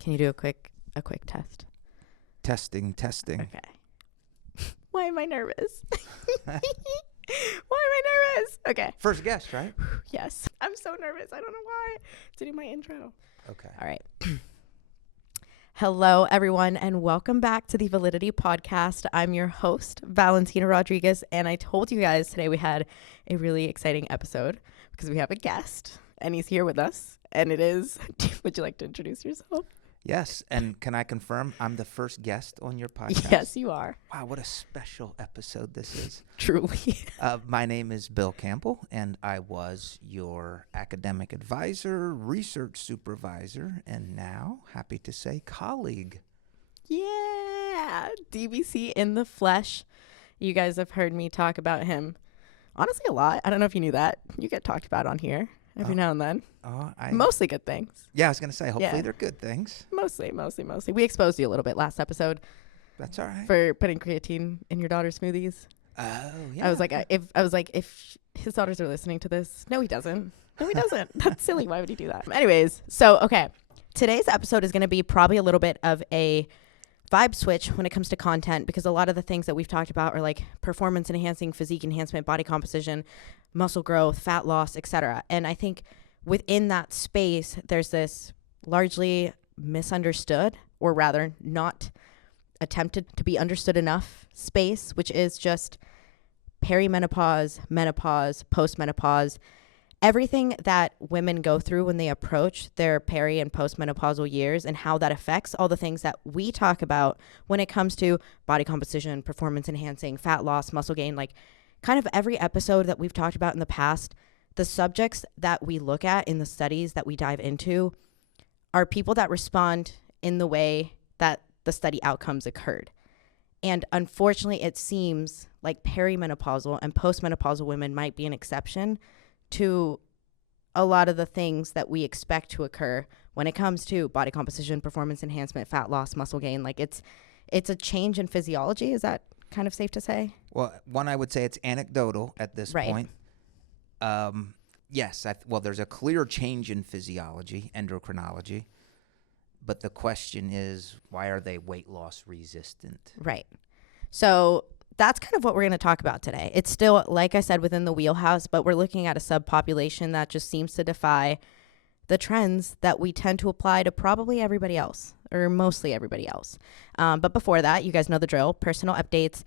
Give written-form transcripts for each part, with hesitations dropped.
Can you do a quick test? Testing. Okay. Why am I nervous? Why am I nervous? Okay. First guest, right? Yes. I'm so nervous. I don't know why. To do my intro. Okay. All right. Hello, everyone, and welcome back to the Validity Podcast. I'm your host, Valentina Rodriguez, and I told you guys today we had a really exciting episode because we have a guest, and he's here with us, and it is, would you like to introduce yourself? Yes, and can I confirm I'm the first guest on your podcast? Yes, you are. Wow, what a special episode this is. Truly. My name is Bill Campbell, and I was your academic advisor, research supervisor, and now, happy to say, colleague. Yeah, DBC in the flesh. You guys have heard me talk about him, honestly, a lot. I don't know if you knew that. You get talked about on here every now and then. Mostly good things. Yeah, I was going to say, hopefully they're good things. Mostly. We exposed you a little bit last episode. That's all right. For putting creatine in your daughter's smoothies. Oh, yeah. I was like, if his daughters are listening to this, no, he doesn't. That's silly. Why would he do that? Anyways, so, okay. Today's episode is going to be probably a little bit of a vibe switch when it comes to content, because a lot of the things that we've talked about are like performance enhancing, physique enhancement, body composition, muscle growth, fat loss, etc. And I think within that space, there's this largely misunderstood, or rather not attempted to be understood enough space, which is just peri-menopause, menopause, postmenopause, everything that women go through when they approach their peri and postmenopausal years, and how that affects all the things that we talk about when it comes to body composition, performance enhancing, fat loss, muscle gain. Like kind of every episode that we've talked about in the past, the subjects that we look at in the studies that we dive into are people that respond in the way that the study outcomes occurred. And unfortunately, it seems like perimenopausal and postmenopausal women might be an exception to a lot of the things that we expect to occur when it comes to body composition, performance enhancement, fat loss, muscle gain. Like it's a change in physiology. Is that kind of safe to say? Well, one, I would say it's anecdotal at this point. Yes, there's a clear change in physiology, endocrinology, but the question is, why are they weight loss resistant? Right. So that's kind of what we're going to talk about today. It's still, like I said, within the wheelhouse, but we're looking at a subpopulation that just seems to defy the trends that we tend to apply to probably everybody else, or mostly everybody else. But before that, you guys know the drill, personal updates.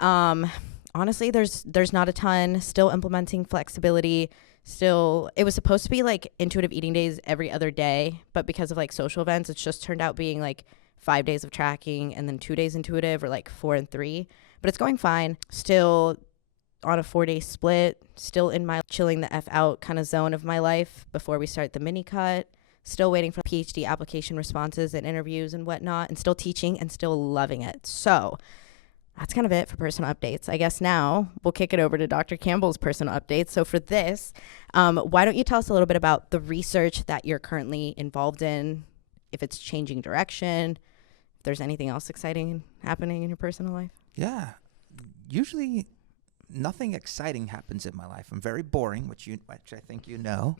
Honestly, there's not a ton. Still implementing flexibility. Still, it was supposed to be like intuitive eating days every other day, but because of like social events, it's just turned out being like 5 days of tracking and then 2 days intuitive, or like 4 and 3. But it's going fine. Still on a 4-day split. Still in my chilling the F out kind of zone of my life before we start the mini cut. Still waiting for PhD application responses and interviews and whatnot, and still teaching and still loving it. So that's kind of it for personal updates. I guess now we'll kick it over to Dr. Campbell's personal updates. So for this, why don't you tell us a little bit about the research that you're currently involved in, if it's changing direction, if there's anything else exciting happening in your personal life? Yeah. Usually nothing exciting happens in my life. I'm very boring, which I think you know.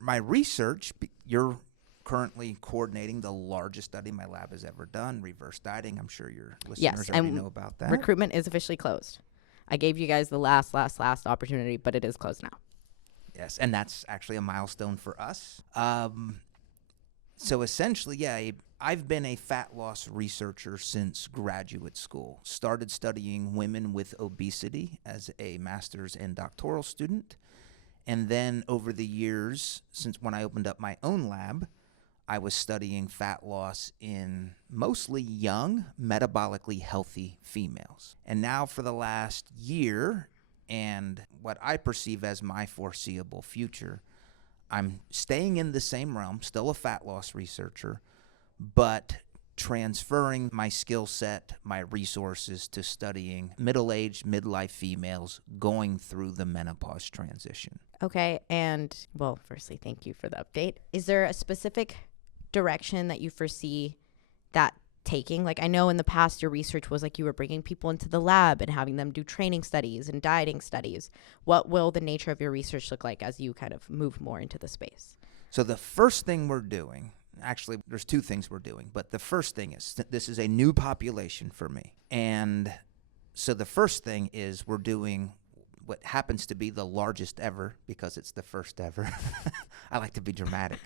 My research, you're currently coordinating the largest study my lab has ever done, reverse dieting. I'm sure your listeners already know about that. Recruitment is officially closed. I gave you guys the last opportunity, but it is closed now. Yes, and that's actually a milestone for us. So essentially, I've been a fat loss researcher since graduate school. Started studying women with obesity as a master's and doctoral student. And then over the years, since when I opened up my own lab, I was studying fat loss in mostly young, metabolically healthy females. And now for the last year, and what I perceive as my foreseeable future, I'm staying in the same realm, still a fat loss researcher, but transferring my skill set, my resources to studying middle-aged, midlife females going through the menopause transition. Okay, and well, firstly, thank you for the update. Is there a specific direction that you foresee that taking? Like, I know in the past your research was like you were bringing people into the lab and having them do training studies and dieting studies. What will the nature of your research look like as you kind of move more into the space? So the first thing we're doing, actually, there's two things we're doing. But the first thing is this is a new population for me. And so the first thing is we're doing what happens to be the largest ever, because it's the first ever. I like to be dramatic.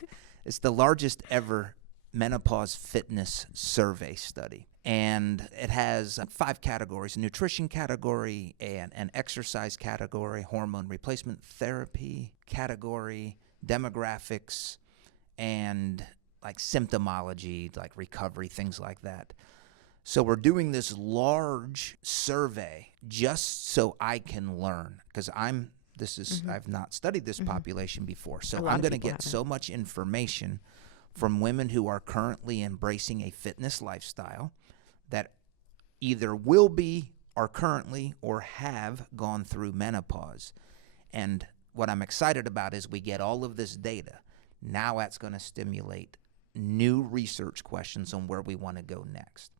It's the largest ever menopause fitness survey study. And it has 5 categories: a nutrition category, an exercise category, hormone replacement therapy category, demographics, and like symptomology, like recovery, things like that. So we're doing this large survey just so I can learn, because I've not studied this population before. So I'm going to get so much information from women who are currently embracing a fitness lifestyle that either will be, are currently, or have gone through menopause. And what I'm excited about is we get all of this data. Now that's going to stimulate new research questions on where we want to go next.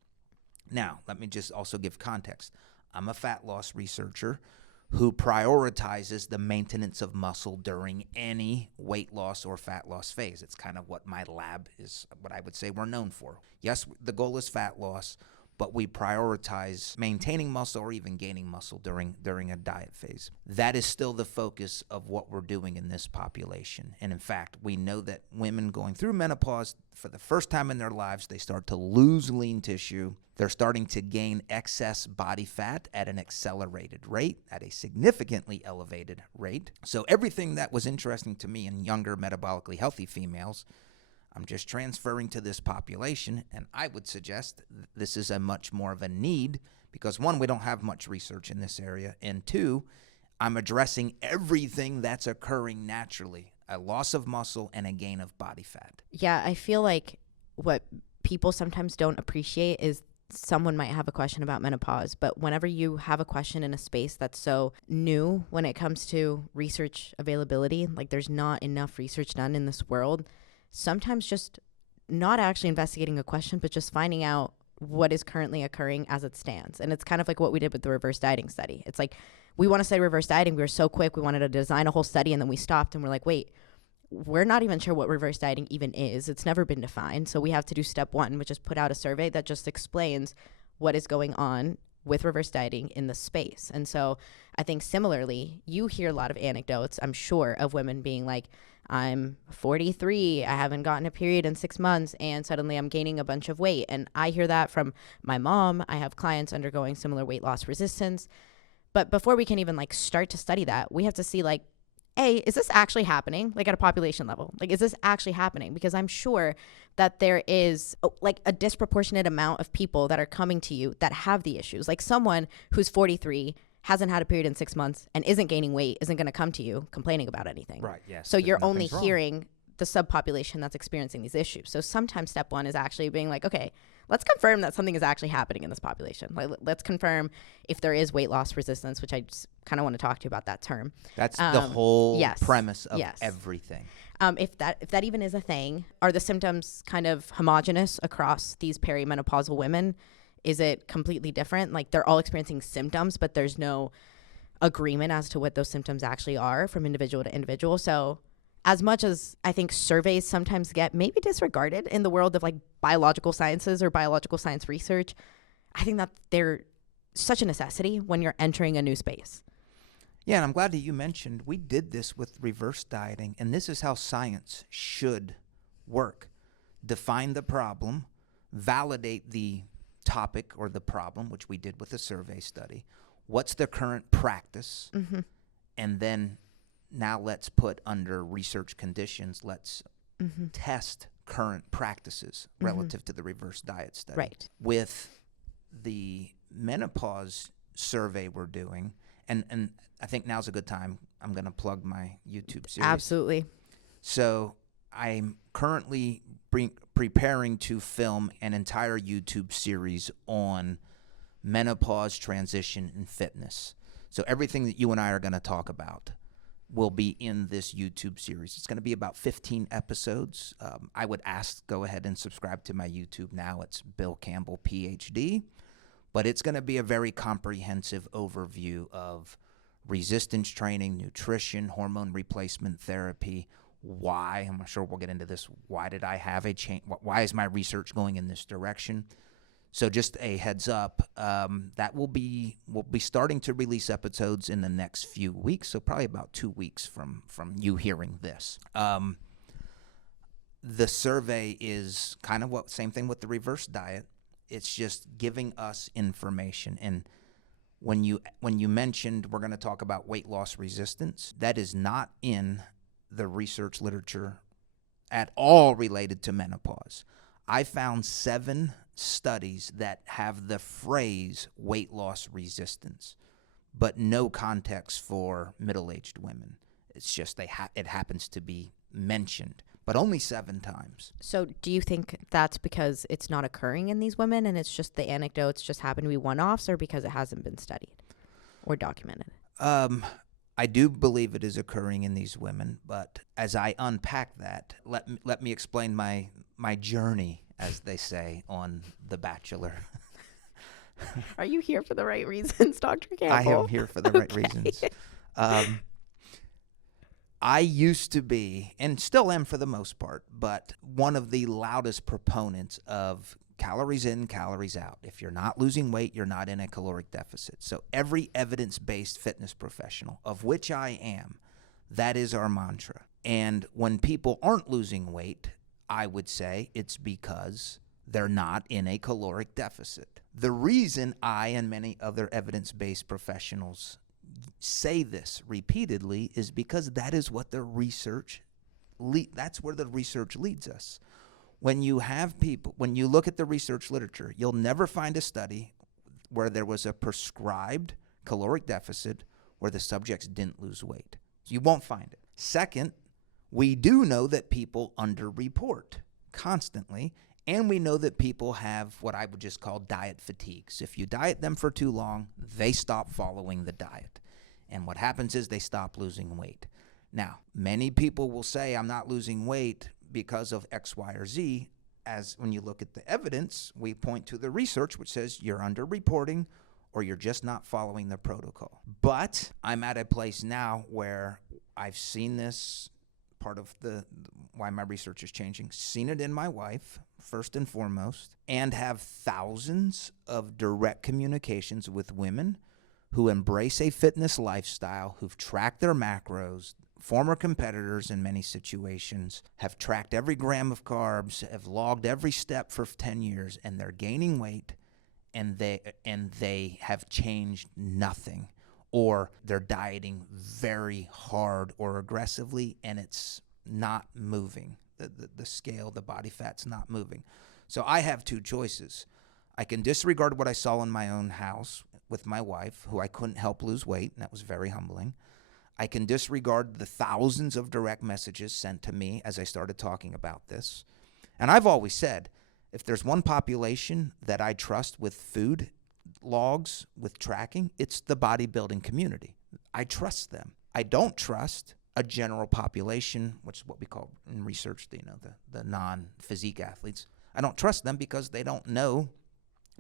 Now, let me just also give context. I'm a fat loss researcher who prioritizes the maintenance of muscle during any weight loss or fat loss phase. It's kind of what my lab is, what I would say we're known for. Yes, the goal is fat loss, but we prioritize maintaining muscle or even gaining muscle during a diet phase. That is still the focus of what we're doing in this population. And in fact, we know that women going through menopause, for the first time in their lives, they start to lose lean tissue. They're starting to gain excess body fat at an accelerated rate, at a significantly elevated rate. So everything that was interesting to me in younger metabolically healthy females, I'm just transferring to this population, and I would suggest this is a much more of a need because, one, we don't have much research in this area, and two, I'm addressing everything that's occurring naturally, a loss of muscle and a gain of body fat. Yeah, I feel like what people sometimes don't appreciate is someone might have a question about menopause, but whenever you have a question in a space that's so new when it comes to research availability, like there's not enough research done in this world, sometimes just not actually investigating a question, but just finding out what is currently occurring as it stands. And it's kind of like what we did with the reverse dieting study. It's like, we want to study reverse dieting. We were so quick. We wanted to design a whole study, and then we stopped and we're like, wait, we're not even sure what reverse dieting even is. It's never been defined. So we have to do step 1, which is put out a survey that just explains what is going on with reverse dieting in the space. And so I think similarly, you hear a lot of anecdotes, I'm sure, of women being like, I'm 43, I haven't gotten a period in 6 months, and suddenly I'm gaining a bunch of weight. And I hear that from my mom. I have clients undergoing similar weight loss resistance. But before we can even like start to study that, we have to see like, A, is this actually happening? Like at a population level, like, is this actually happening? Because I'm sure that there is like a disproportionate amount of people that are coming to you that have the issues. Like someone who's 43, hasn't had a period in 6 months and isn't gaining weight isn't going to come to you complaining about anything. Right, yes. So you're only hearing the subpopulation that's experiencing these issues. So sometimes step 1 is actually being like, okay, let's confirm that something is actually happening in this population. Like, let's confirm if there is weight loss resistance, which I just kind of want to talk to you about that term. That's the whole premise of everything. If that even is a thing, are the symptoms kind of homogenous across these perimenopausal women? Is it completely different? Like they're all experiencing symptoms, but there's no agreement as to what those symptoms actually are from individual to individual. So as much as I think surveys sometimes get maybe disregarded in the world of like biological sciences or biological science research, I think that they're such a necessity when you're entering a new space. Yeah, and I'm glad that you mentioned we did this with reverse dieting, and this is how science should work. Define the problem, validate the topic or the problem, which we did with the survey study. What's the current practice? Mm-hmm. And then now let's put under research conditions, let's test current practices relative to the reverse diet study. Right. With the menopause survey we're doing, and I think now's a good time, I'm going to plug my YouTube series. Absolutely. So I'm currently preparing to film an entire YouTube series on menopause, transition, and fitness. So everything that you and I are going to talk about will be in this YouTube series. It's going to be about 15 episodes. I would ask, go ahead and subscribe to my YouTube now. It's BillCampbellPhD. But it's going to be a very comprehensive overview of resistance training, nutrition, hormone replacement therapy, why. I'm sure we'll get into this. Why did I have a change? Why is my research going in this direction? So just a heads up, that we'll be starting to release episodes in the next few weeks, so probably about 2 weeks from you hearing this. The survey is kind of same thing with the reverse diet. It's just giving us information. And when you mentioned we're going to talk about weight loss resistance, that is not in the research literature at all related to menopause. I found 7 studies that have the phrase weight loss resistance, but no context for middle-aged women. It's just it happens to be mentioned, but only 7 times. So do you think that's because it's not occurring in these women and it's just the anecdotes just happen to be one-offs, or because it hasn't been studied or documented? I do believe it is occurring in these women, but as I unpack that, let me explain my journey, as they say on The Bachelor. Are you here for the right reasons, Dr. Campbell? I am here for the right reasons. I used to be, and still am for the most part, but one of the loudest proponents of calories in, calories out. If you're not losing weight, you're not in a caloric deficit. So every evidence-based fitness professional, of which I am, that is our mantra. And when people aren't losing weight, I would say it's because they're not in a caloric deficit. The reason I and many other evidence-based professionals say this repeatedly is because that is what the research that's where the research leads us. When you look at the research literature, you'll never find a study where there was a prescribed caloric deficit where the subjects didn't lose weight. You won't find it. Second, we do know that people underreport constantly, and we know that people have what I would just call diet fatigue. So if you diet them for too long, they stop following the diet. And what happens is they stop losing weight. Now, many people will say, I'm not losing weight because of X, Y, or Z. As when you look at the evidence, we point to the research, which says you're underreporting or you're just not following the protocol. But I'm at a place now where I've seen this, part of why my research is changing, seen it in my wife, first and foremost, and have thousands of direct communications with women who embrace a fitness lifestyle, who've tracked their macros, former competitors in many situations, have tracked every gram of carbs, have logged every step for 10 years, and they're gaining weight, and they have changed nothing. Or they're dieting very hard or aggressively, and it's not moving. The scale, the body fat's not moving. So I have 2 choices. I can disregard what I saw in my own house with my wife, who I couldn't help lose weight, and that was very humbling. I can disregard the thousands of direct messages sent to me as I started talking about this. And I've always said, if there's one population that I trust with food logs, with tracking, it's the bodybuilding community. I trust them. I don't trust a general population, which is what we call in research, the non-physique athletes. I don't trust them because they don't know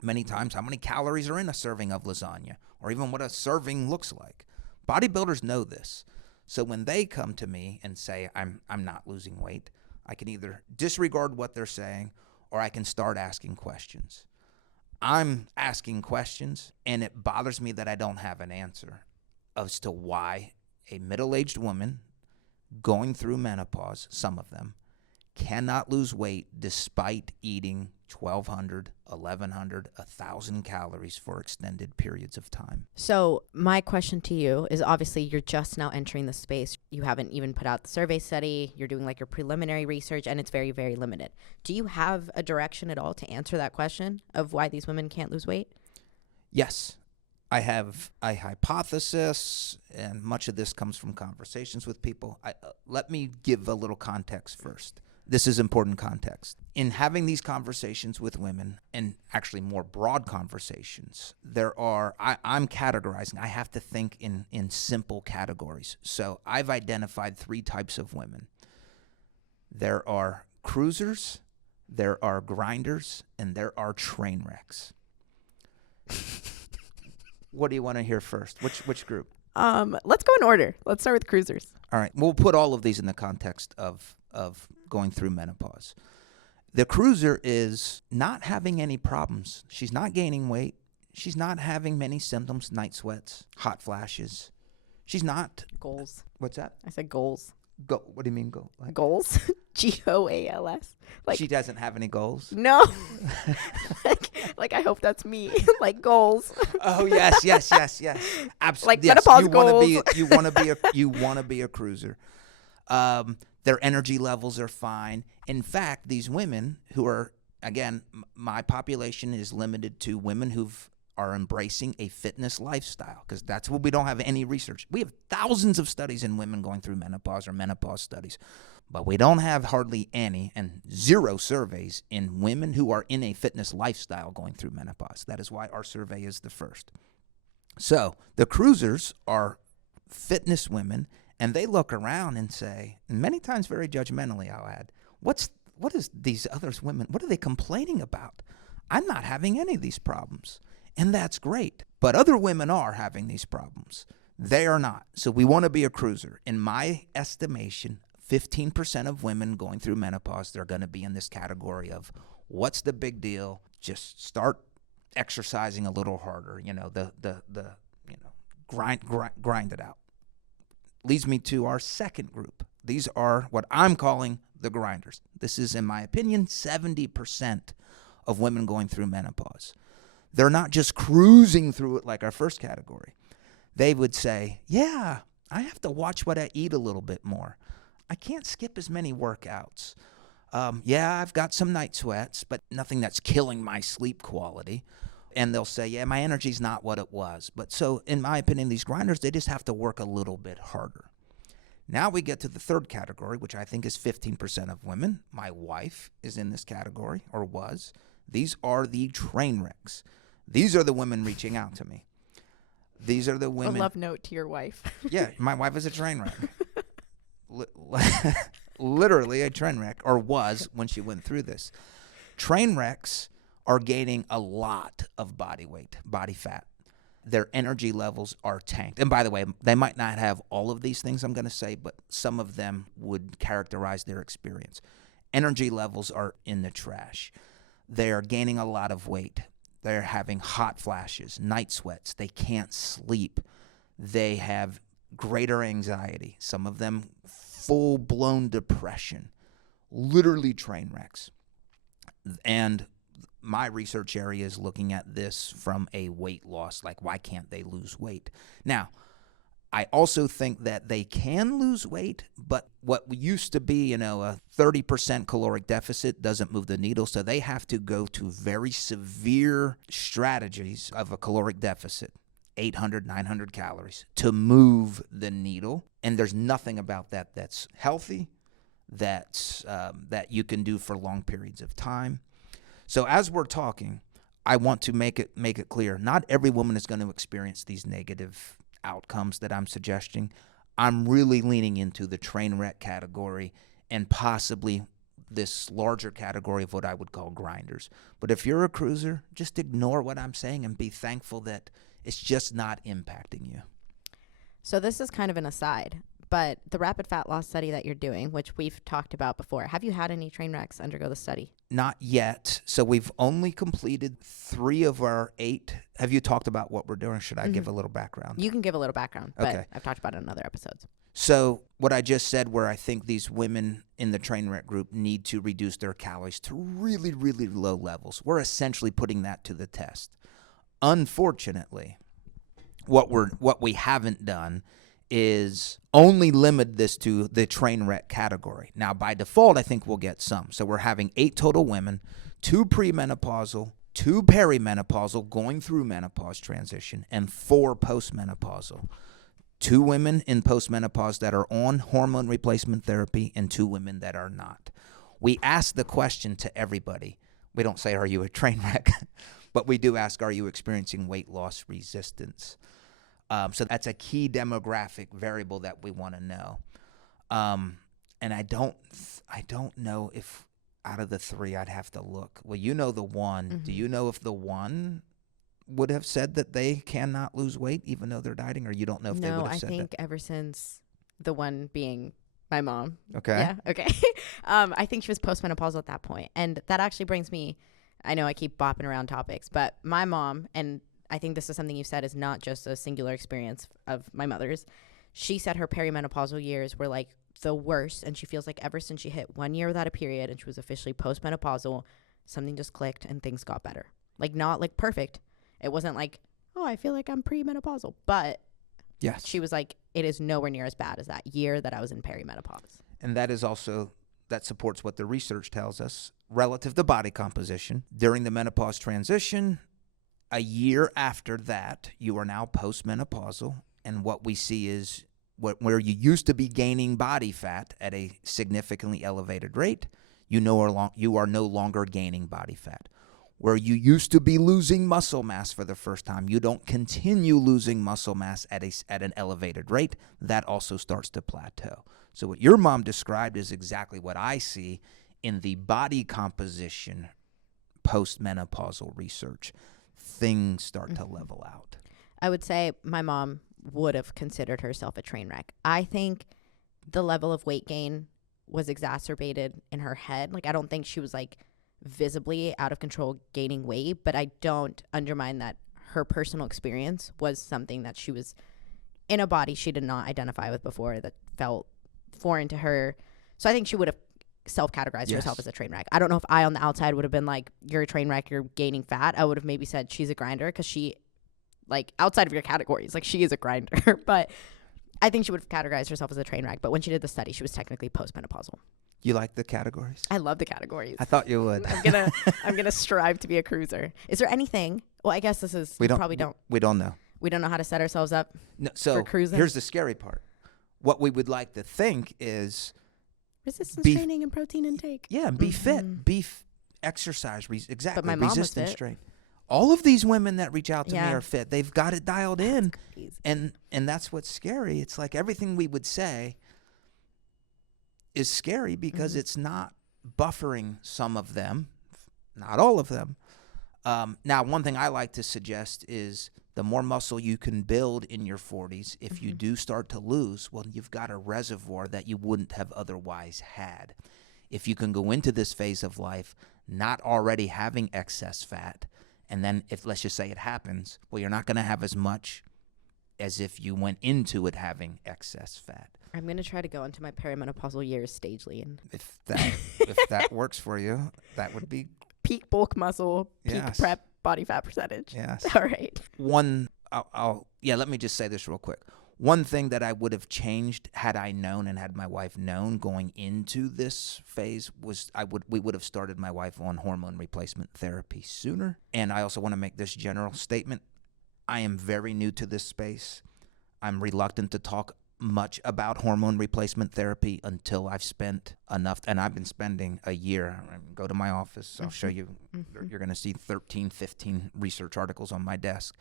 many times how many calories are in a serving of lasagna, or even what a serving looks like. Bodybuilders know this. So when they come to me and say, I'm not losing weight, I can either disregard what they're saying, or I can start asking questions. I'm asking questions, and it bothers me that I don't have an answer as to why a middle-aged woman going through menopause, some of them, cannot lose weight despite eating 1,200, 1,100, 1,000 calories for extended periods of time. So my question to you is, obviously you're just now entering the space. You haven't even put out the survey study. You're doing like your preliminary research, and it's very, very limited. Do you have a direction at all to answer that question of why these women can't lose weight? Yes. I have a hypothesis, and much of this comes from conversations with people. Let me give a little context first. This is important context. In having these conversations with women, and actually more broad conversations, I'm categorizing. I have to think in simple categories. So I've identified 3 types of women. There are cruisers, there are grinders, and there are train wrecks. What do you want to hear first? Which group? Let's go in order. Let's start with cruisers. All right. We'll put all of these in the context of going through menopause. The cruiser is not having any problems. She's not gaining weight. She's not having many symptoms, night sweats, hot flashes. She's not. Goals. What's that? I said goals. What do you mean goal? Like? Goals? GOALS. She doesn't have any goals? No. like I hope that's me. Like goals. Oh, yes. Absolutely. Like menopause goals. You want to be a cruiser. Their energy levels are fine. In fact, these women who are, again, my population is limited to women who are embracing a fitness lifestyle, because that's what we don't have any research. We have thousands of studies in women going through menopause or menopause studies, but we don't have hardly any and zero surveys in women who are in a fitness lifestyle going through menopause. That is why our survey is the first. So the cruisers are fitness women, and they look around and say, and many times very judgmentally, I'll add, what is these other women, what are they complaining about? I'm not having any of these problems. And that's great. But other women are having these problems. They are not. So we want to be a cruiser. In my estimation, 15% of women going through menopause, they're going to be in this category of what's the big deal? Just start exercising a little harder. Grind it out. Leads me to our second group. These are what I'm calling the grinders. This is, in my opinion, 70% of women going through menopause. They're not just cruising through it like our first category. They would say, yeah, I have to watch what I eat a little bit more. I can't skip as many workouts. Yeah, I've got some night sweats, but nothing that's killing my sleep quality. And they'll say, yeah, my energy's not what it was. But so, in my opinion, these grinders, they just have to work a little bit harder. Now we get to the third category, which I think is 15% of women. My wife is in this category, or was. These are the train wrecks. These are the women reaching out to me. These are the women. A love note to your wife. Yeah, my wife is a train wreck. Literally a train wreck, or was when she went through this. Train wrecks are gaining a lot of body weight, body fat. Their energy levels are tanked. And by the way, they might not have all of these things I'm going to say, but some of them would characterize their experience. Energy levels are in the trash. They are gaining a lot of weight. They're having hot flashes, night sweats. They can't sleep. They have greater anxiety. Some of them full-blown depression, literally train wrecks. And my research area is looking at this from a weight loss, like why can't they lose weight? Now, I also think that they can lose weight, but what used to be, a 30% caloric deficit doesn't move the needle, so they have to go to very severe strategies of a caloric deficit, 800, 900 calories, to move the needle. And there's nothing about that that's healthy, that you can do for long periods of time. So as we're talking, I want to make it clear, not every woman is going to experience these negative outcomes that I'm suggesting. I'm really leaning into the train wreck category and possibly this larger category of what I would call grinders. But if you're a cruiser, just ignore what I'm saying and be thankful that it's just not impacting you. So this is kind of an aside, but the rapid fat loss study that you're doing, which we've talked about before, have you had any train wrecks undergo the study? Not yet. So we've only completed 3 of our 8. Have you talked about what we're doing? Should I give a little background? You can give a little background, but Okay. I've talked about it in other episodes. So what I just said, where I think these women in the train wreck group need to reduce their calories to really, really low levels, we're essentially putting that to the test. Unfortunately, what we haven't done is only limit this to the train wreck category. Now, by default, I think we'll get some. So we're having 8 total women, 2 premenopausal, 2 perimenopausal going through menopause transition, and 4 postmenopausal. 2 women in postmenopause that are on hormone replacement therapy and 2 women that are not. We ask the question to everybody. We don't say, are you a train wreck? But we do ask, are you experiencing weight loss resistance? So that's a key demographic variable that we want to know. And I don't know if out of the 3 I'd have to look. Well, you know the one. Mm-hmm. Do you know if the one would have said that they cannot lose weight even though they're dieting, or you don't know if they would have said that? No, I think ever since the one being my mom. Okay. Yeah, okay. I think she was postmenopausal at that point. And that actually brings me, I know I keep bopping around topics, but my mom, and I think this is something you said is not just a singular experience of my mother's. She said her perimenopausal years were like the worst, and she feels like ever since she hit 1 year without a period and she was officially postmenopausal, something just clicked and things got better. Like, not like perfect. It wasn't like, oh, I feel like I'm premenopausal, but yes, she was like, it is nowhere near as bad as that year that I was in perimenopause. And that is also, that supports what the research tells us relative to body composition. During the menopause transition, a year after that, you are now postmenopausal. And what we see is where you used to be gaining body fat at a significantly elevated rate, you are no longer gaining body fat. Where you used to be losing muscle mass for the first time, you don't continue losing muscle mass at an elevated rate. That also starts to plateau. So what your mom described is exactly what I see in the body composition postmenopausal research. Things start to level out. I would say my mom would have considered herself a train wreck. I think the level of weight gain was exacerbated in her head. Like, I don't think she was like visibly out of control gaining weight, but I don't undermine that her personal experience was something that she was in a body she did not identify with before, that felt foreign to her. So I think she would have self-categorized herself as a train wreck. I don't know if I on the outside would have been like, you're a train wreck, you're gaining fat. I would have maybe said she's a grinder, because she, like, outside of your categories, like, she is a grinder. But I think she would have categorized herself as a train wreck. But when she did the study, she was technically postmenopausal. You like the categories? I love the categories. I thought you would. I'm gonna strive to be a cruiser. Is there anything? Well, I guess this is we don't know. We don't know how to set ourselves up for cruising. Here's the scary part. What we would like to think is resistance training and protein intake. Yeah, be fit, exercise, exactly. But my mom resistance was fit. training. All of these women that reach out to me are fit. They've got it dialed in, crazy. and that's what's scary. It's like everything we would say is scary because it's not buffering some of them, not all of them. Now, one thing I like to suggest is the more muscle you can build in your 40s, if you do start to lose, well, you've got a reservoir that you wouldn't have otherwise had. If you can go into this phase of life not already having excess fat, and then if, let's just say it happens, well, you're not going to have as much as if you went into it having excess fat. I'm going to try to go into my perimenopausal years stagely. And if that works for you, that would be peak bulk muscle, peak prep body fat percentage. Yes. All right. Let me just say this real quick. One thing that I would have changed had I known and had my wife known going into this phase was we would have started my wife on hormone replacement therapy sooner. And I also want to make this general statement. I am very new to this space. I'm reluctant to talk much about hormone replacement therapy until I've spent enough, and I've been spending a year. Go to my office, I'll show you. You're going to see 13, 15 research articles on my desk.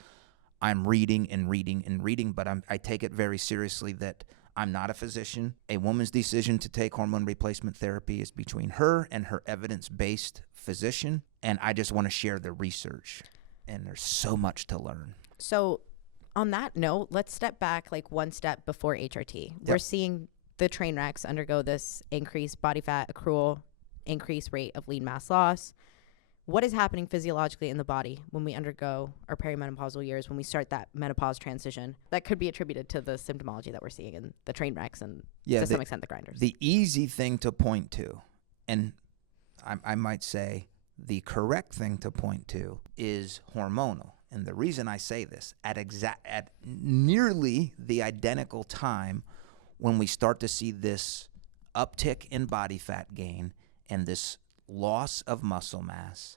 I'm reading and reading and reading, but I take it very seriously that I'm not a physician. A woman's decision to take hormone replacement therapy is between her and her evidence-based physician, and I just want to share the research, and there's so much to learn. So on that note, let's step back like one step before HRT. Yep. We're seeing the train wrecks undergo this increased body fat accrual, increased rate of lean mass loss. What is happening physiologically in the body when we undergo our perimenopausal years, when we start that menopause transition, that could be attributed to the symptomology that we're seeing in the train wrecks and to some extent the grinders? The easy thing to point to, and I might say the correct thing to point to, is hormonal. And the reason I say this, at nearly the identical time when we start to see this uptick in body fat gain and this loss of muscle mass,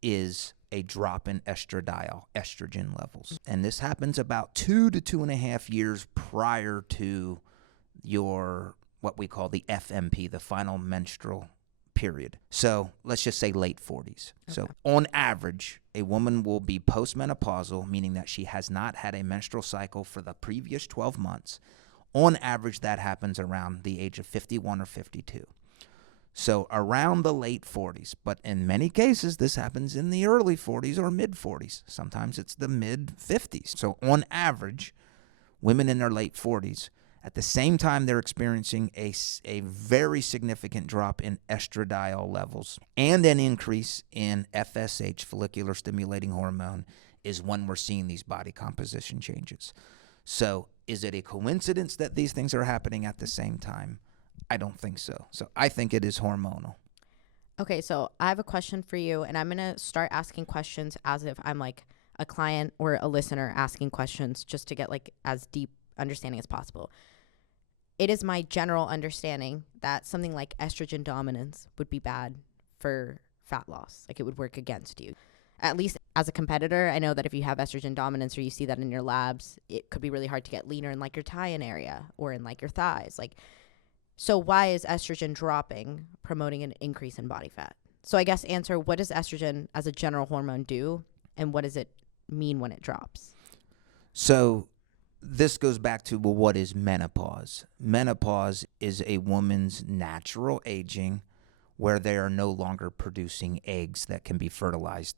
is a drop in estradiol, estrogen levels. And this happens about 2 to 2.5 years prior to your, what we call the FMP, the final menstrual period. So let's just say late 40s. Okay. So on average, a woman will be postmenopausal, meaning that she has not had a menstrual cycle for the previous 12 months. On average, that happens around the age of 51 or 52. So around the late 40s, but in many cases, this happens in the early 40s or mid 40s. Sometimes it's the mid 50s. So on average, women in their late 40s, at the same time they're experiencing a very significant drop in estradiol levels and an increase in FSH, follicular stimulating hormone, is when we're seeing these body composition changes. So is it a coincidence that these things are happening at the same time? I don't think so. So I think it is hormonal. Okay, so I have a question for you, and I'm going to start asking questions as if I'm like a client or a listener asking questions, just to get like as deep understanding as possible. It is my general understanding that something like estrogen dominance would be bad for fat loss. Like it would work against you. At least as a competitor, I know that if you have estrogen dominance or you see that in your labs, it could be really hard to get leaner in like your tie-in area or in like your thighs. Like, so why is estrogen dropping, promoting an increase in body fat? So I guess answer, what does estrogen as a general hormone do, and what does it mean when it drops? So this goes back to, well, what is menopause? Menopause is a woman's natural aging where they are no longer producing eggs that can be fertilized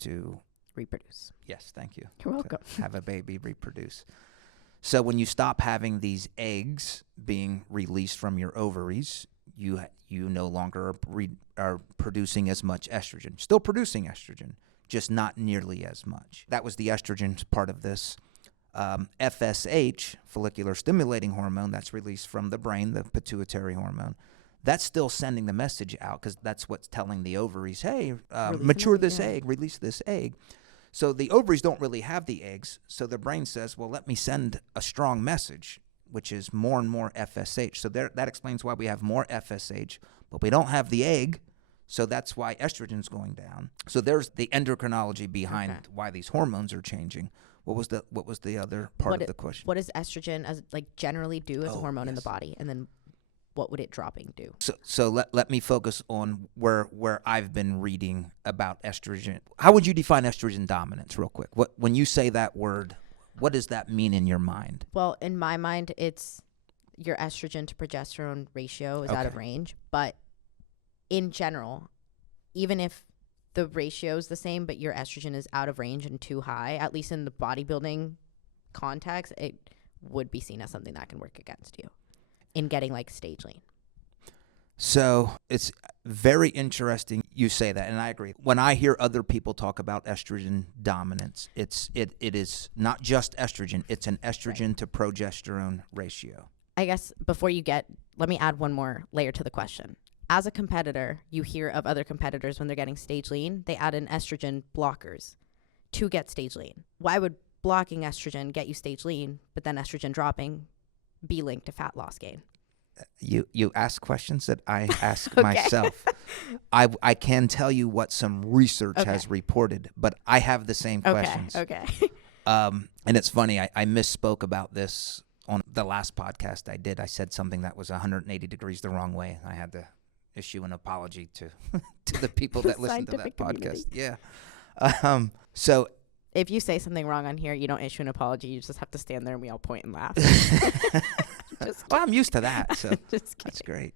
to reproduce. Yes, thank you. You're welcome. To have a baby, reproduce. So when you stop having these eggs being released from your ovaries, you no longer are producing as much estrogen. Still producing estrogen, just not nearly as much. That was the estrogen part of this. FSH, follicular stimulating hormone, that's released from the brain, the pituitary hormone. That's still sending the message out because that's what's telling the ovaries, hey, mature this egg, release this egg. So the ovaries don't really have the eggs. So the brain says, well, let me send a strong message, which is more and more FSH. So that explains why we have more FSH, but we don't have the egg. So that's why estrogen's going down. So there's the endocrinology behind why these hormones are changing. What was the other part of the question? What does estrogen as like generally do as a hormone in the body, and then what would it dropping do? So let me focus on where I've been reading about estrogen. How would you define estrogen dominance, real quick? When you say that word, what does that mean in your mind? Well, in my mind, it's your estrogen to progesterone ratio is out of range. But in general, even if the ratio is the same, but your estrogen is out of range and too high, at least in the bodybuilding context, it would be seen as something that can work against you in getting like stage lean. So it's very interesting you say that, and I agree. When I hear other people talk about estrogen dominance, it is not just estrogen, it's an estrogen to progesterone ratio. I guess let me add one more layer to the question. As a competitor, you hear of other competitors when they're getting stage lean, they add in estrogen blockers to get stage lean. Why would blocking estrogen get you stage lean, but then estrogen dropping be linked to fat loss gain? You ask questions that I ask myself. I can tell you what some research has reported, but I have the same questions. Okay. And it's funny, I misspoke about this on the last podcast I did. I said something that was 180 degrees the wrong way. I had to issue an apology to the people that listen to that podcast. Yeah. So if you say something wrong on here, you don't issue an apology. You just have to stand there and we all point and laugh. Well, I'm used to that, so that's great.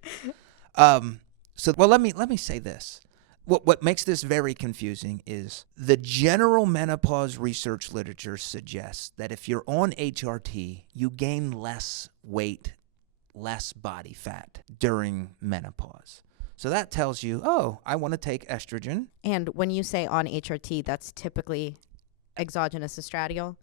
Let me say this. What makes this very confusing is the general menopause research literature suggests that if you're on HRT, you gain less weight, less body fat during menopause. So that tells you, I want to take estrogen. And when you say on HRT, that's typically exogenous estradiol.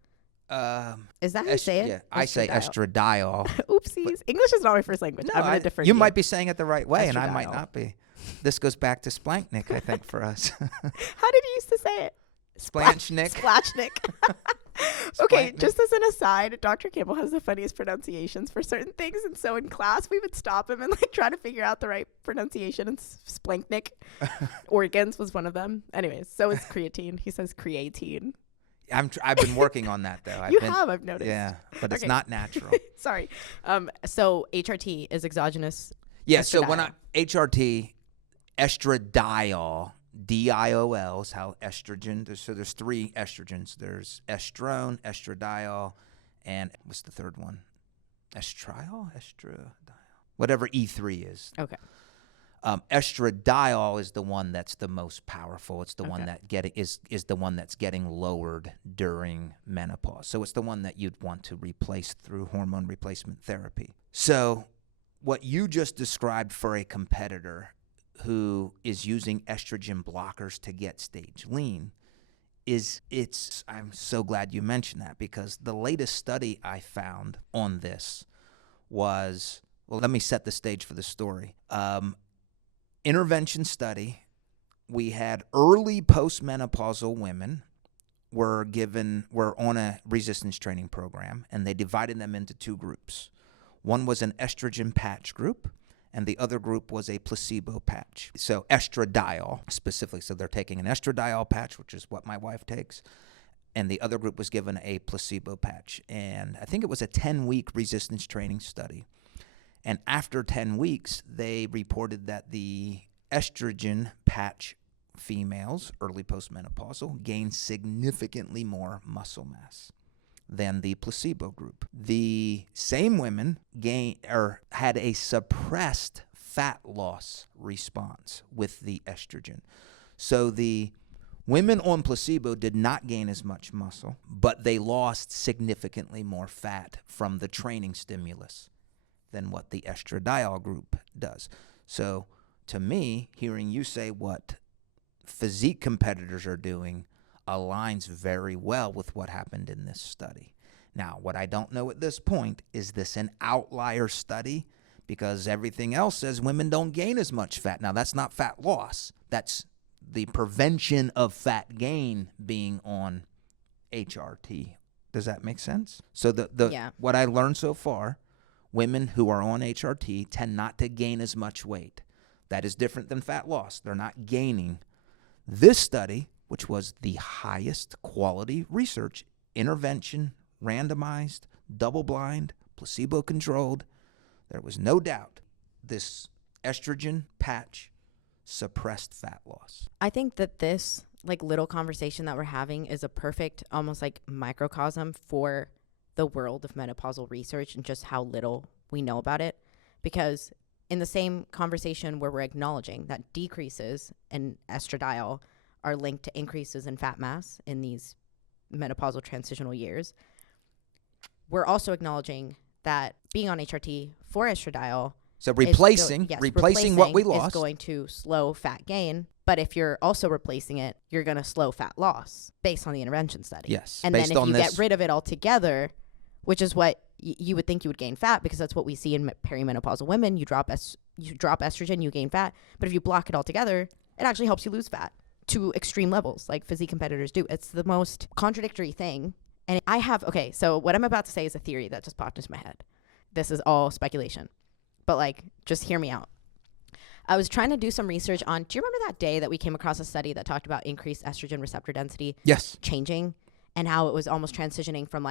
Is that how you say it? Yeah, I say estradiol. Oopsies. English is not my first language. No, I'm going to defer. You might be saying it the right way, estradiol. And I might not be. This goes back to Splanknick, I think, for us. How did you used to say it? Splanchnick. Splashnick. Okay, just as an aside, Dr. Campbell has the funniest pronunciations for certain things, and so in class we would stop him and like try to figure out the right pronunciation. And Splanknick organs was one of them. Anyways, so is creatine. He says creatine. I've been working on that though. I've noticed. Yeah, but it's not natural. Sorry. So HRT is exogenous. Yeah. So when HRT, estradiol, DIOL is how estrogen. There's three estrogens. There's estrone, estradiol, and what's the third one? Estradiol, whatever E3 is. Okay. Estradiol is the one that's the most powerful. It's the Okay. one that is the one that's getting lowered during menopause. So it's the one that you'd want to replace through hormone replacement therapy. So what you just described for a competitor who is using estrogen blockers to get stage lean I'm so glad you mentioned that, because the latest study I found on this was, well, let me set the stage for the story. Intervention study, we had early postmenopausal women were on a resistance training program, and they divided them into two groups. One was an estrogen patch group, and the other group was a placebo patch. So estradiol specifically. So they're taking an estradiol patch, which is what my wife takes, and the other group was given a placebo patch. And I think it was a 10-week resistance training study. And after 10 weeks, they reported that the estrogen patch females, early postmenopausal, gained significantly more muscle mass than the placebo group. The same women had a suppressed fat loss response with the estrogen. So the women on placebo did not gain as much muscle, but they lost significantly more fat from the training stimulus than what the estradiol group does. So to me, hearing you say what physique competitors are doing aligns very well with what happened in this study. Now, what I don't know at this point, is this an outlier study? Because everything else says women don't gain as much fat. Now, that's not fat loss. That's the prevention of fat gain being on HRT. Does that make sense? So what I learned so far, women who are on HRT tend not to gain as much weight. That is different than fat loss. They're not gaining. This study, which was the highest quality research, intervention, randomized, double-blind, placebo-controlled, there was no doubt this estrogen patch suppressed fat loss. I think that this little conversation that we're having is a perfect almost microcosm for the world of menopausal research and just how little we know about it. Because in the same conversation where we're acknowledging that decreases in estradiol are linked to increases in fat mass in these menopausal transitional years, we're also acknowledging that being on HRT for estradiol, so replacing what we lost, is going to slow fat gain. But if you're also replacing it, you're going to slow fat loss based on the intervention study. Yes. And then if you get rid of it altogether, which is what you would think you would gain fat, because that's what we see in perimenopausal women. You drop estrogen, you gain fat. But if you block it altogether, it actually helps you lose fat to extreme levels, like physique competitors do. It's the most contradictory thing. And so what I'm about to say is a theory that just popped into my head. This is all speculation, but just hear me out. I was trying to do some research on, do you remember that day that we came across a study that talked about increased estrogen receptor density? Yes. Changing, and how it was almost transitioning from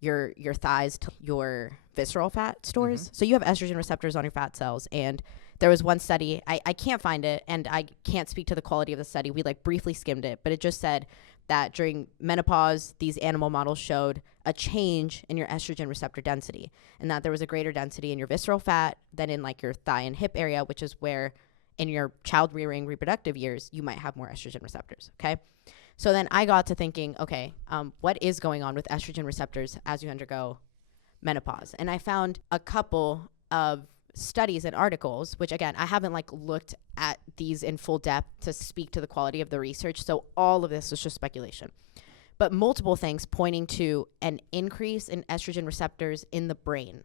your thighs to your visceral fat stores. Mm-hmm. So you have estrogen receptors on your fat cells. And there was one study, I can't find it, and I can't speak to the quality of the study. We briefly skimmed it, but it just said that during menopause, these animal models showed a change in your estrogen receptor density, and that there was a greater density in your visceral fat than in your thigh and hip area, which is where in your child rearing reproductive years, you might have more estrogen receptors. Okay. So then I got to thinking, what is going on with estrogen receptors as you undergo menopause? And I found a couple of studies and articles, which again, I haven't looked at these in full depth to speak to the quality of the research. So all of this is just speculation, but multiple things pointing to an increase in estrogen receptors in the brain,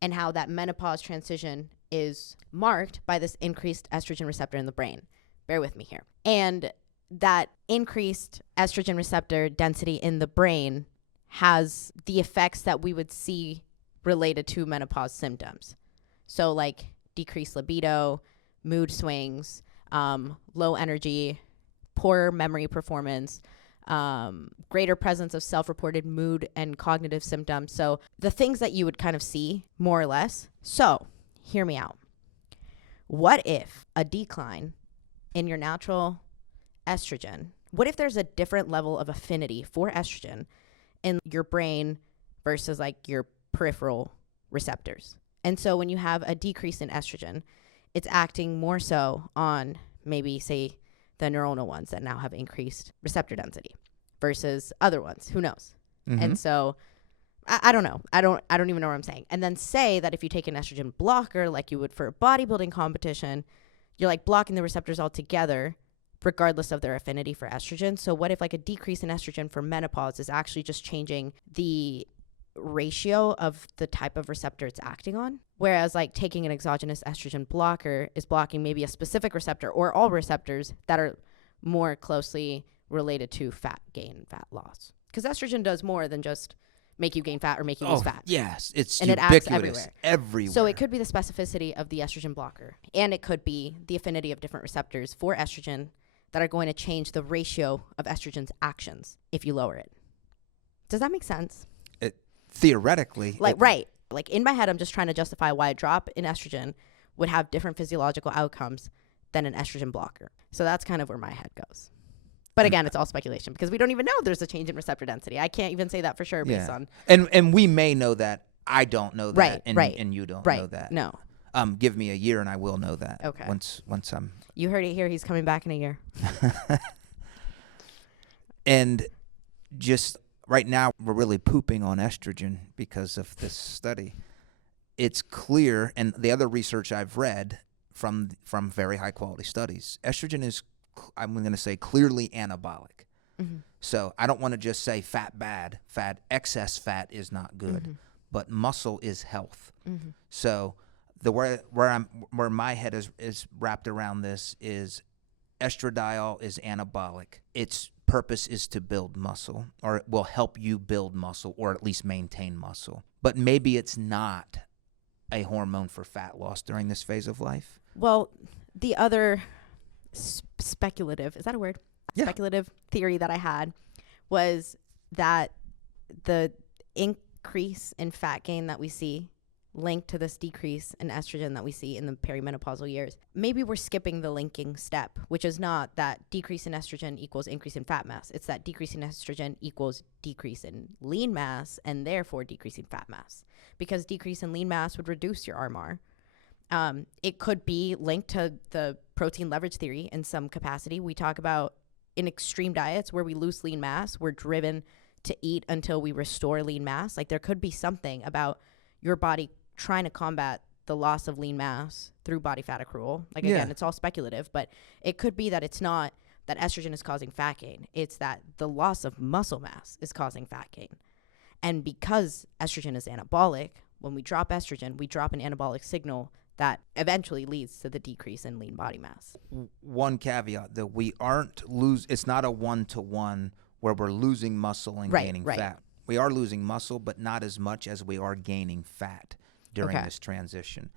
and how that menopause transition is marked by this increased estrogen receptor in the brain. Bear with me here. And that increased estrogen receptor density in the brain has the effects that we would see related to menopause symptoms. So decreased libido, mood swings, low energy, poor memory performance, greater presence of self-reported mood and cognitive symptoms. So the things that you would kind of see more or less. So hear me out. What if a decline in your natural estrogen, what if there's a different level of affinity for estrogen in your brain versus your peripheral receptors? And so when you have a decrease in estrogen, it's acting more so on maybe, say, the neuronal ones that now have increased receptor density versus other ones. Who knows? Mm-hmm. And so I don't know. I don't even know what I'm saying. And then say that if you take an estrogen blocker like you would for a bodybuilding competition, you're like blocking the receptors altogether regardless of their affinity for estrogen. So what if like a decrease in estrogen for menopause is actually just changing the ratio of the type of receptor it's acting on? Whereas like taking an exogenous estrogen blocker is blocking maybe a specific receptor or all receptors that are more closely related to fat gain, fat loss. Because estrogen does more than just make you gain fat or make you lose fat. Yes, it's and ubiquitous it acts everywhere. So it could be the specificity of the estrogen blocker, and it could be the affinity of different receptors for estrogen that are going to change the ratio of estrogen's actions if you lower it. Does that make sense? Theoretically. Right. Like in my head, I'm just trying to justify why a drop in estrogen would have different physiological outcomes than an estrogen blocker. So that's kind of where my head goes. But again, it's all speculation because we don't even know there's a change in receptor density. I can't even say that for sure based on. And we may know that. I don't know that. Right. And you don't right. know that. No. Give me a year and I will know that. Okay. Once I'm. You heard it here. He's coming back in a year. And just right now, we're really pooping on estrogen because of this study. It's clear, and the other research I've read from very high quality studies, estrogen is, I'm going to say, clearly anabolic. Mm-hmm. So I don't want to just say fat bad. Excess fat is not good, mm-hmm. but muscle is health. Mm-hmm. So the where my head is wrapped around this is estradiol is anabolic. Its purpose is to build muscle, or it will help you build muscle, or at least maintain muscle. But maybe it's not a hormone for fat loss during this phase of life. Well, the other speculative, is that a word? Yeah. Speculative theory that I had was that the increase in fat gain that we see linked to this decrease in estrogen that we see in the perimenopausal years. Maybe we're skipping the linking step, which is not that decrease in estrogen equals increase in fat mass. It's that decrease in estrogen equals decrease in lean mass and therefore decreasing fat mass, because decrease in lean mass would reduce your RMR. It could be linked to the protein leverage theory in some capacity. We talk about in extreme diets where we lose lean mass, we're driven to eat until we restore lean mass. Like there could be something about your body trying to combat the loss of lean mass through body fat accrual. Like again, it's all speculative, but it could be that it's not that estrogen is causing fat gain. It's that the loss of muscle mass is causing fat gain. And because estrogen is anabolic, when we drop estrogen, we drop an anabolic signal that eventually leads to the decrease in lean body mass. One caveat, that we aren't it's not a 1-to-1 where we're losing muscle and gaining fat. We are losing muscle, but not as much as we are gaining fat during this transition.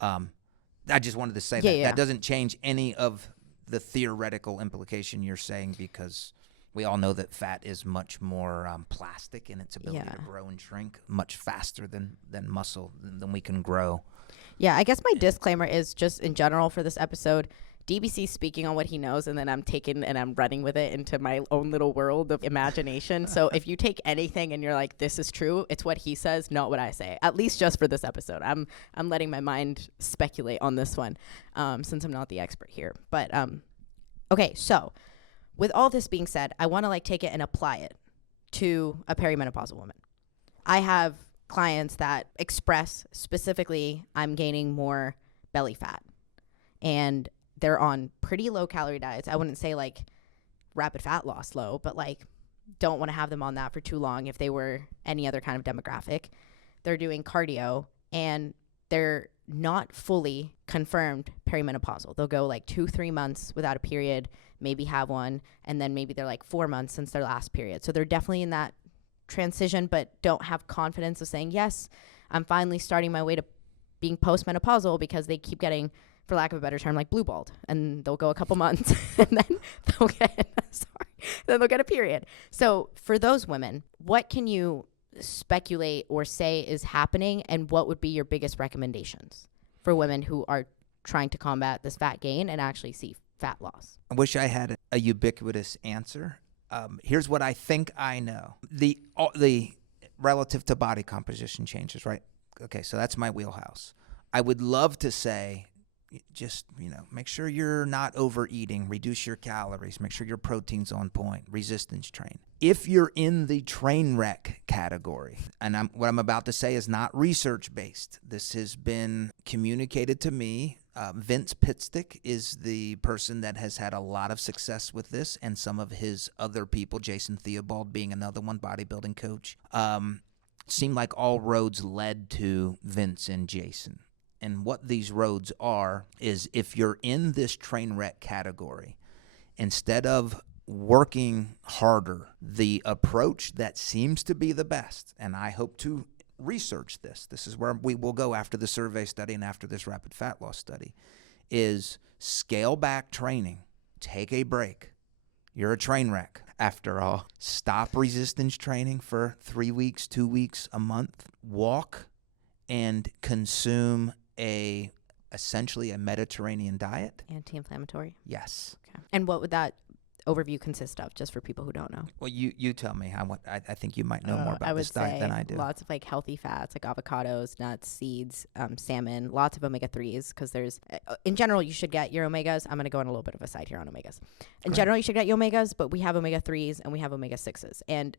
I just wanted to say that doesn't change any of the theoretical implication you're saying, because we all know that fat is much more plastic in its ability to grow and shrink much faster than muscle, than we can grow. Yeah, I guess my disclaimer is just in general for this episode, DBC speaking on what he knows, and then I'm taking and I'm running with it into my own little world of imagination. So if you take anything and you're like, this is true, it's what he says, not what I say, at least just for this episode. I'm letting my mind speculate on this one since I'm not the expert here. But okay, so with all this being said, I want to like take it and apply it to a perimenopausal woman. I have clients that express specifically, I'm gaining more belly fat, and they're on pretty low calorie diets. I wouldn't say like rapid fat loss low, but like don't want to have them on that for too long if they were any other kind of demographic. They're doing cardio and they're not fully confirmed perimenopausal. They'll go like 2-3 months without a period, maybe have one, and then maybe they're like 4 months since their last period. So they're definitely in that transition, but don't have confidence of saying, yes, I'm finally starting my way to being postmenopausal, because they keep getting, for lack of a better term, like blue balled, and they'll go a couple months and then they'll get a period. So for those women, what can you speculate or say is happening, and what would be your biggest recommendations for women who are trying to combat this fat gain and actually see fat loss? I wish I had a ubiquitous answer. Here's what I think I know. The relative to body composition changes, right? Okay, so that's my wheelhouse. I would love to say, just, make sure you're not overeating, reduce your calories, make sure your protein's on point, resistance train. If you're in the train wreck category, and what I'm about to say is not research-based, this has been communicated to me. Vince Pitstick is the person that has had a lot of success with this, and some of his other people, Jason Theobald being another one, bodybuilding coach, seemed like all roads led to Vince and Jason. And what these roads are is, if you're in this train wreck category, instead of working harder, the approach that seems to be the best, and I hope to research this, this is where we will go after the survey study and after this rapid fat loss study, is scale back training, take a break. You're a train wreck, after all. Stop resistance training for 3 weeks, 2 weeks, a month. Walk and consume essentially a Mediterranean diet. Anti-inflammatory? Yes. Okay. And what would that overview consist of, just for people who don't know? Well, you tell me. I think you might know more about this diet than I do. Lots of like healthy fats, like avocados, nuts, seeds, salmon, lots of omega-3s, because there's, in general, you should get your omegas. I'm going to go on a little bit of a side here on omegas. In general, you should get your omegas, but we have omega-3s and we have omega-6s. And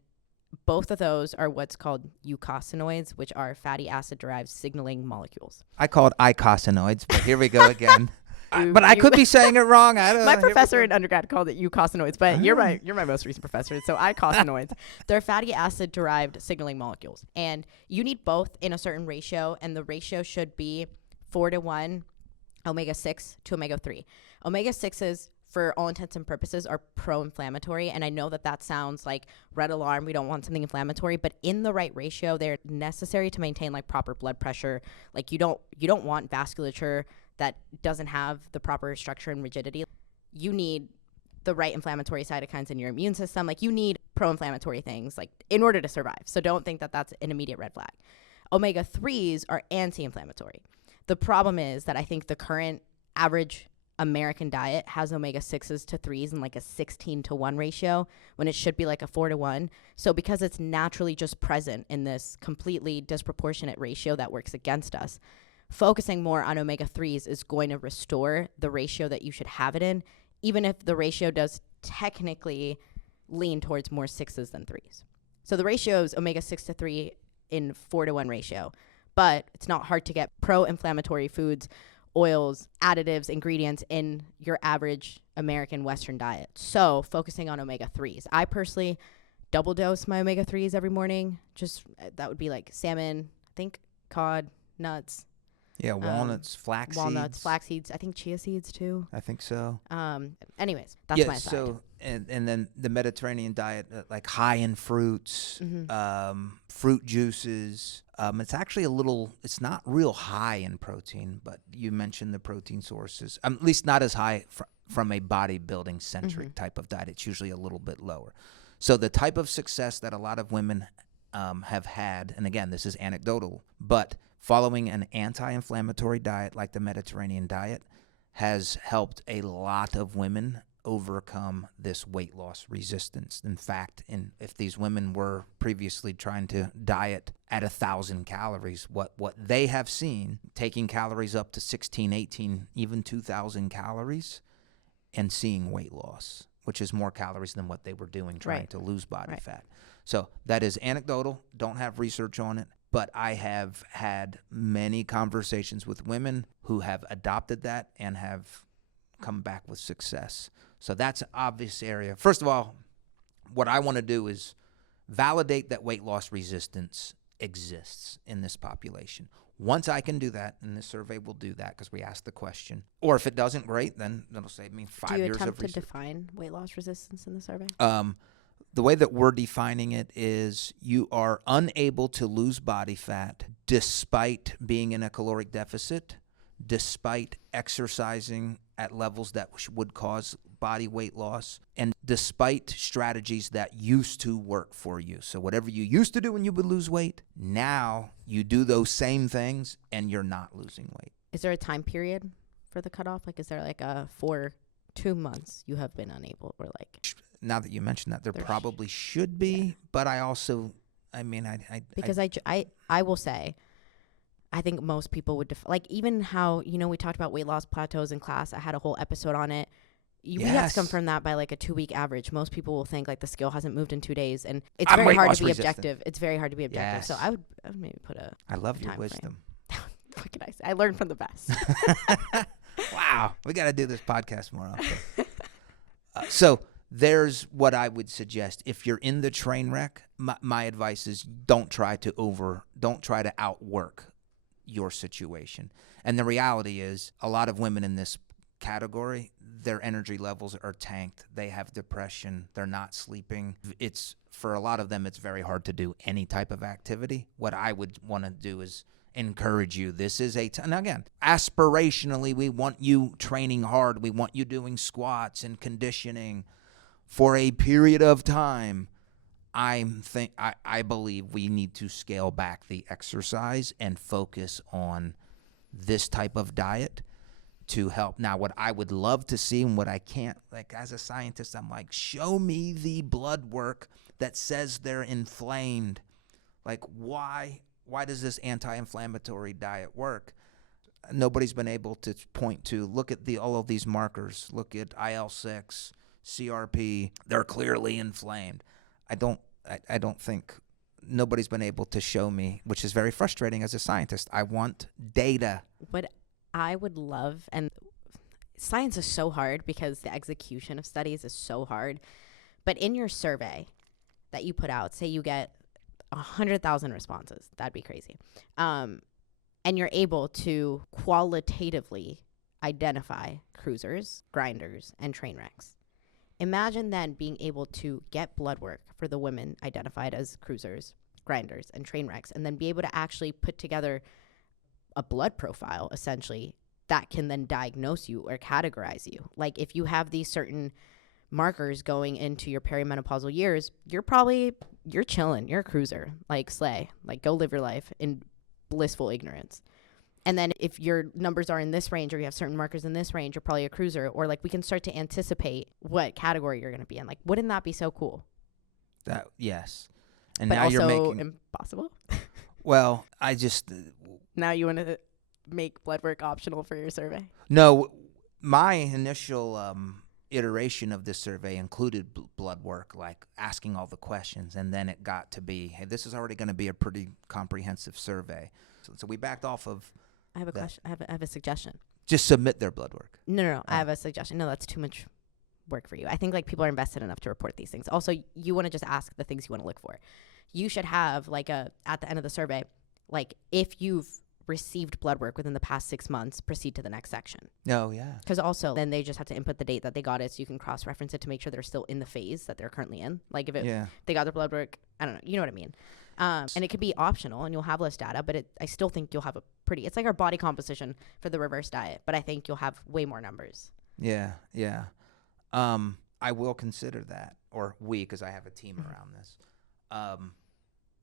both of those are what's called eicosanoids, which are fatty acid-derived signaling molecules. I call it eicosanoids, but here we go again. But I could be saying it wrong. I don't know. My professor in undergrad called it eicosanoids, but you're my most recent professor. So eicosanoids, they're fatty acid-derived signaling molecules, and you need both in a certain ratio, and the ratio should be 4-to-1 omega-6 to omega-3. Omega-6s, for all intents and purposes, are pro-inflammatory. And I know that sounds like red alarm. We don't want something inflammatory, but in the right ratio, they're necessary to maintain like proper blood pressure. Like you don't want vasculature that doesn't have the proper structure and rigidity. You need the right inflammatory cytokines in your immune system. Like you need pro-inflammatory things like in order to survive. So don't think that that's an immediate red flag. Omega-3s are anti-inflammatory. The problem is that I think the current average American diet has omega-6s to 3s in like a 16-to-1 ratio when it should be like a 4-to-1. So because it's naturally just present in this completely disproportionate ratio that works against us, focusing more on omega-3s is going to restore the ratio that you should have it in, even if the ratio does technically lean towards more 6s than 3s. So the ratio is omega-6 to 3 in 4-to-1 ratio, but it's not hard to get pro-inflammatory foods, oils, additives, ingredients in your average American Western diet. So focusing on omega-3s. I personally double dose my omega-3s every morning. Just that would be like salmon, I think cod, nuts. Yeah, walnuts, flax seeds. I think chia seeds too. I think so. Anyways, that's my side. So and then the Mediterranean diet, like high in fruits, fruit juices. It's actually it's not real high in protein, but you mentioned the protein sources. At least not as high from a bodybuilding centric type of diet. It's usually a little bit lower. So the type of success that a lot of women have had, and again, this is anecdotal, but following an anti-inflammatory diet like the Mediterranean diet has helped a lot of women overcome this weight loss resistance. In fact, if these women were previously trying to diet at 1,000 calories, what they have seen, taking calories up to 16, 18, even 2,000 calories and seeing weight loss, which is more calories than what they were doing trying to lose body fat. So that is anecdotal, don't have research on it, but I have had many conversations with women who have adopted that and have come back with success. So that's an obvious area. First of all, what I want to do is validate that weight loss resistance exists in this population. Once I can do that, and this survey will do that because we asked the question, or if it doesn't, great, then that'll save me 5 years of research. Do you attempt to define weight loss resistance in the survey? The way that we're defining it is you are unable to lose body fat despite being in a caloric deficit, despite exercising at levels that would cause body weight loss, and despite strategies that used to work for you. So whatever you used to do when you would lose weight, now you do those same things and you're not losing weight. Is there a time period for the cutoff? Like, is there like for 2 months you have been unable, or like? Now that you mention that, there probably should be, but I also, I will say, I think most people would like, even how, we talked about weight loss plateaus in class. I had a whole episode on it. We have to confirm that by like a 2-week average. Most people will think like the scale hasn't moved in 2 days, and it's very hard to be objective. It's very hard to be objective. Yes. So I would maybe put a I love your wisdom. What can I say? I learned from the best. Wow. We got to do this podcast more often. So there's what I would suggest. If you're in the train wreck, my advice is don't try to outwork your situation. And the reality is a lot of women in this category, their energy levels are tanked. They have depression. They're not sleeping. For a lot of them, it's very hard to do any type of activity. What I would want to do is encourage you. This is and again, aspirationally, we want you training hard. We want you doing squats and conditioning for a period of time. I believe we need to scale back the exercise and focus on this type of diet to help. Now, what I would love to see and what I can't, like as a scientist, I'm like, show me the blood work that says they're inflamed. Like, why does this anti-inflammatory diet work? Nobody's been able to point to, look at all of these markers. Look at IL-6, CRP. They're clearly inflamed. I don't think nobody's been able to show me, which is very frustrating as a scientist. I want data. What I would love, and science is so hard because the execution of studies is so hard, but in your survey that you put out, say you get 100,000 responses, that'd be crazy. And you're able to qualitatively identify cruisers, grinders, and train wrecks. Imagine then being able to get blood work for the women identified as cruisers, grinders, and train wrecks, and then be able to actually put together a blood profile, essentially, that can then diagnose you or categorize you. Like, if you have these certain markers going into your perimenopausal years, you're chilling, you're a cruiser, like slay, like go live your life in blissful ignorance. And then if your numbers are in this range, or you have certain markers in this range, you're probably a cruiser. Or like, we can start to anticipate what category you're going to be in. Like, wouldn't that be so cool? Yes. And but now also you're making impossible. Well, I just now you want to make blood work optional for your survey? No, my initial iteration of this survey included blood work, like asking all the questions, and then it got to be, hey, this is already going to be a pretty comprehensive survey. So we backed off of. I have a question. I have a suggestion. Just submit their blood work. No. I have a suggestion. No, that's too much work for you. I think like people are invested enough to report these things. Also, you want to just ask the things you want to look for. You should have like at the end of the survey, like if you've received blood work within the past 6 months, proceed to the next section. Oh, yeah. Because also then they just have to input the date that they got it, so you can cross-reference it to make sure they're still in the phase that they're currently in. Like if they got their blood work, I don't know, you know what I mean? And it could be optional and you'll have less data, but I still think you'll have it's like our body composition for the reverse diet, but I think you'll have way more numbers. Yeah. I will consider that, or because I have a team around this.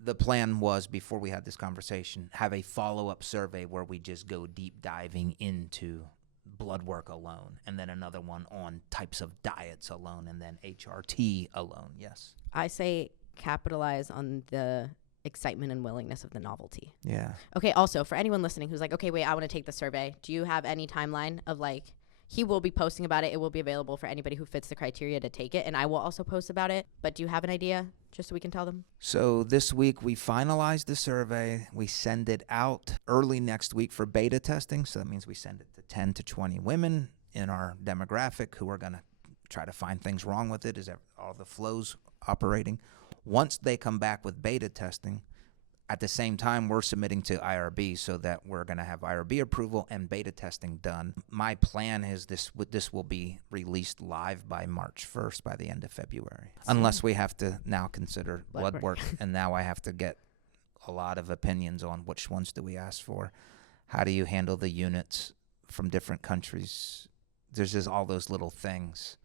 The plan was, before we had this conversation, have a follow-up survey where we just go deep diving into blood work alone, and then another one on types of diets alone, and then HRT alone. Yes. I say capitalize on the excitement and willingness of the novelty. Yeah. Okay, also, for anyone listening who's like, okay, wait, I want to take the survey, do you have any timeline of like, he will be posting about it. It will be available for anybody who fits the criteria to take it. And I will also post about it. But do you have an idea just so we can tell them? So this week we finalized the survey. We send it out early next week for beta testing. So that means we send it to 10 to 20 women in our demographic who are going to try to find things wrong with it. Is all the flows operating? Once they come back with beta testing, at the same time, we're submitting to IRB so that we're going to have IRB approval and beta testing done. My plan is this will be released live by March 1st, by the end of February. Unless we have to now consider blood work. And now I have to get a lot of opinions on which ones do we ask for. How do you handle the units from different countries? There's just all those little things.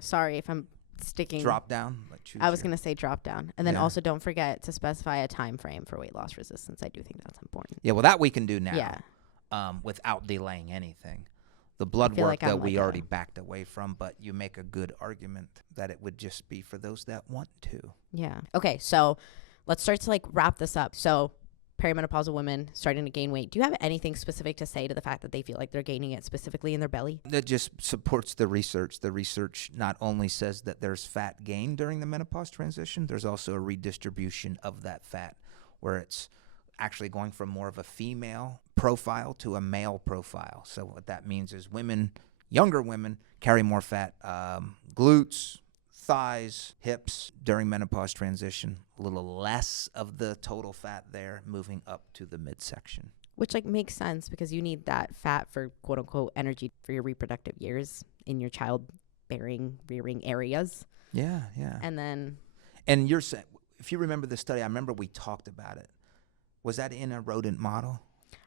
Sorry if I'm sticking drop down. I was going to say drop down, and then also don't forget to specify a time frame for weight loss resistance. I do think that's important. Yeah, well, that we can do now. Without delaying anything. The blood work that we already backed away from, but you make a good argument that it would just be for those that want to. Yeah. Okay, so let's start to like wrap this up. So perimenopausal women starting to gain weight. Do you have anything specific to say to the fact that they feel like they're gaining it specifically in their belly? That just supports the research. The research not only says that there's fat gain during the menopause transition, there's also a redistribution of that fat where it's actually going from more of a female profile to a male profile. So what that means is women, younger women, carry more fat, glutes, thighs, hips during menopause transition, a little less of the total fat there, moving up to the midsection. Which like makes sense because you need that fat for quote unquote energy for your reproductive years in your childbearing, rearing areas. Yeah. And you're saying, if you remember the study, I remember we talked about it. Was that in a rodent model?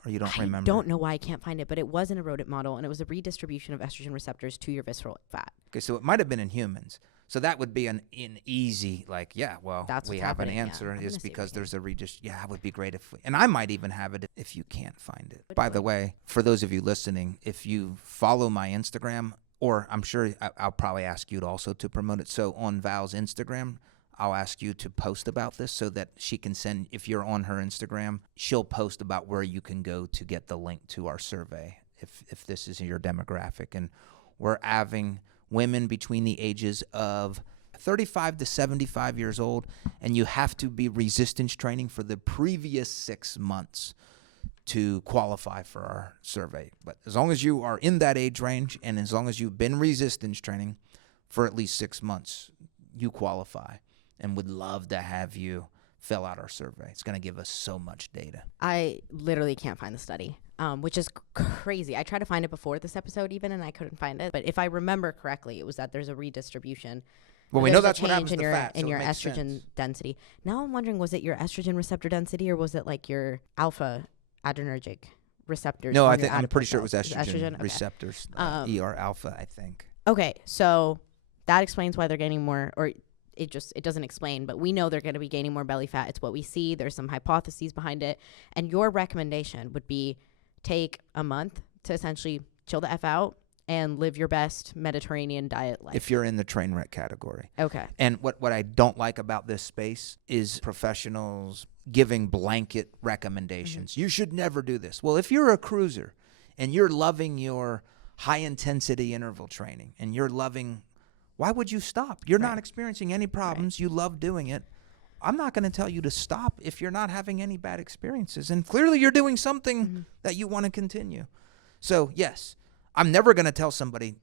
Or you don't remember? I don't know why I can't find it, but it was in a rodent model, and it was a redistribution of estrogen receptors to your visceral fat. Okay, so it might have been in humans. So that would be an easy, like, yeah, well, That's we what's have happening, an answer. yeah. Is because there's a yeah, it would be great if and I might even have it if you can't find it. Which By one? the way, for those of you listening, if you follow my Instagram, or I'm sure I'll probably ask you to also to promote it. So on Val's Instagram, I'll ask you to post about this so that she can send, if you're on her Instagram, she'll post about where you can go to get the link to our survey if this is your demographic. And we're having women between the ages of 35 to 75 years old, and you have to be resistance training for the previous 6 months to qualify for our survey. But as long as you are in that age range and as long as you've been resistance training for at least 6 months, you qualify. And would love to have you fill out our survey. It's going to give us so much data. I literally can't find the study, which is crazy. I tried to find it before this episode even, and I couldn't find it. But if I remember correctly, it was that there's a redistribution. Well, we know that's what happens in to your, fat, in so your it makes estrogen sense. density. Now I'm wondering, was it your estrogen receptor density or was it like your alpha adrenergic receptors? No, on your I'm pretty adipose sure it was cells? estrogen Okay. receptors, ER alpha, I think. Okay, so that explains why they're gaining more, or it doesn't explain, but we know they're going to be gaining more belly fat. It's what we see. There's some hypotheses behind it. And your recommendation would be take a month to essentially chill the F out and live your best Mediterranean diet life. If you're in the train wreck category. Okay. And what I don't like about this space is professionals giving blanket recommendations. You should never do this. Well, if you're a cruiser and you're loving your high-intensity interval training and you're loving, why would you stop? You're not experiencing any problems. You love doing it. I'm not going to tell you to stop if you're not having any bad experiences. And clearly you're doing something that you want to continue. So, yes, I'm never going to tell somebody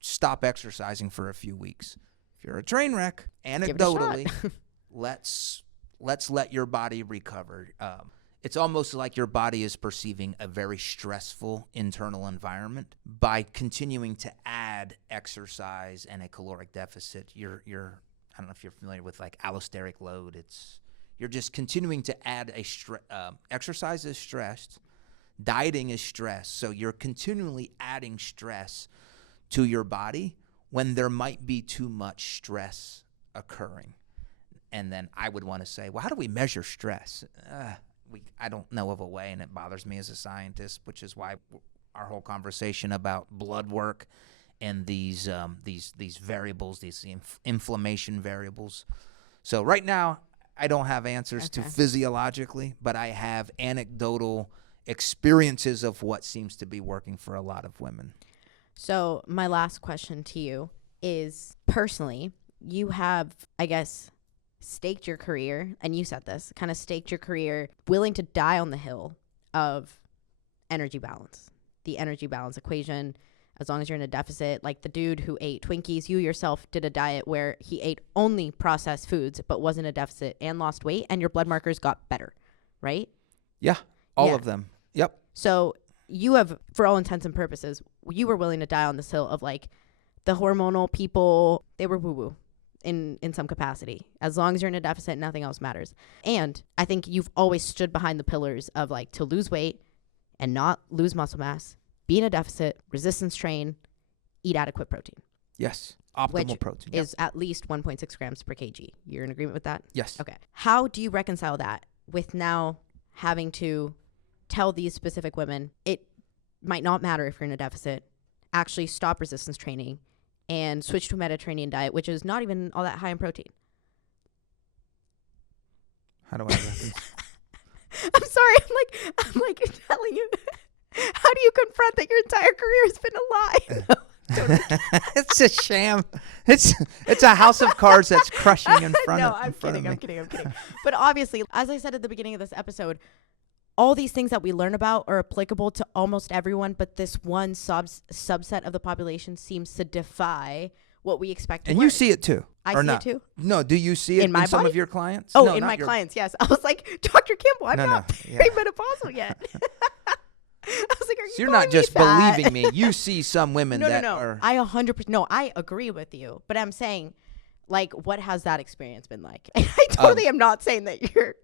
stop exercising for a few weeks. If you're a train wreck, anecdotally, let's let your body recover. It's almost like your body is perceiving a very stressful internal environment. By continuing to add exercise and a caloric deficit, you're I don't know if you're familiar with like allosteric load. You're just continuing to add exercise is stressed, dieting is stress. So you're continually adding stress to your body when there might be too much stress occurring. And then I would want to say, well, how do we measure stress? I don't know of a way, and it bothers me as a scientist, which is why our whole conversation about blood work and these variables, these inflammation variables. So right now, I don't have answers to physiologically, but I have anecdotal experiences of what seems to be working for a lot of women. So my last question to you is, personally, you have, I guess, staked your career, and you said this, kind of staked your career, willing to die on the hill of energy balance, the energy balance equation. As long as you're in a deficit, like the dude who ate Twinkies, you yourself did a diet where he ate only processed foods but was in a deficit and lost weight, and your blood markers got better, right? Yeah, all of them. Yep. So you have, for all intents and purposes, you were willing to die on this hill of like the hormonal people, they were woo-woo in some capacity. As long as you're in a deficit, nothing else matters. And I think you've always stood behind the pillars of like to lose weight and not lose muscle mass, be in a deficit, resistance train, eat adequate protein. Yes. Optimal protein. Is at least 1.6 grams per kg. You're in agreement with that? Yes. Okay. How do you reconcile that with now having to tell these specific women it might not matter if you're in a deficit, actually stop resistance training and switch to a Mediterranean diet, which is not even all that high in protein? How do I reconcile? I'm sorry. I'm like telling you. How do you confront that your entire career has been a lie? No, totally. It's a sham. It's a house of cards that's crushing in front no, of I'm kidding. me. I'm kidding. But obviously, as I said at the beginning of this episode, all these things that we learn about are applicable to almost everyone, but this one subset of the population seems to defy what we expect to And work. You see it too. I or see not? it too. No, do you see it In my some body? of your clients? Oh, No, in not my your- clients, yes. I was like, Dr. Campbell, I'm No, not yeah. peri-menopausal yet. I was like, are you So you're calling not just me fat? believing me. You see some women No, that no. are. I 100%. No, I agree with you. But I'm saying, like, what has that experience been like? And I totally am not saying that you're.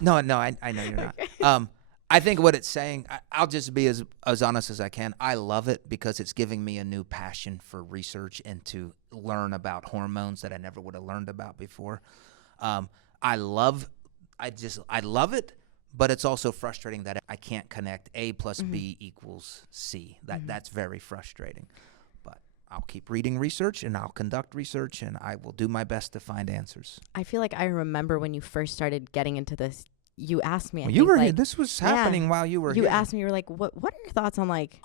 No, I know you're Okay. not. I think what it's saying, I'll just be as honest as I can. I love it because it's giving me a new passion for research and to learn about hormones that I never would have learned about before. I love it, but it's also frustrating that I can't connect A plus B equals C. That's very frustrating. But I'll keep reading research and I'll conduct research and I will do my best to find answers. I feel like I remember when you first started getting into this, you asked me. You were here. This was happening while you were here. You asked me, you were like, what are your thoughts on like